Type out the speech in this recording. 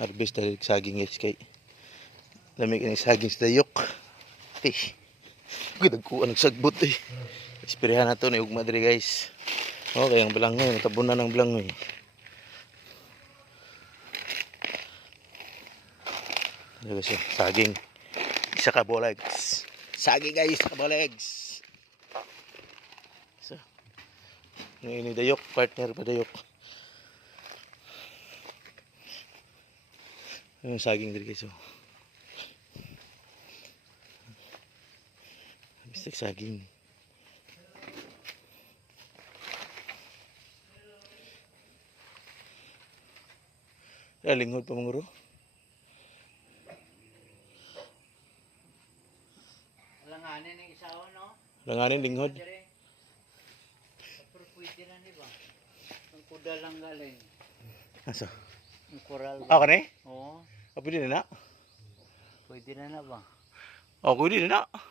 Harvest tayo saging guys kay lamig ng saging sa dayok. Gudagkuan nagsagbot eh. Isprehan na to ni ugma diri guys. Okay, ang belangoy, natabunan ng belangoy. Ito kasi saging. Isa ka bolegs. Saging guys, ka bolegs. So, ini dayok, partner pa dayok. Yung saging diri guys. Mistik saging. Lingkod pa mong ro. Langanin ng isaw, no? Langanin lingkod. Pero pwede na, di ba? Ang kuda lang galing. Asa? Ang koral. Ah, kani? Oo. Pwede na na? Pwede na ba? Oh, pwede na na.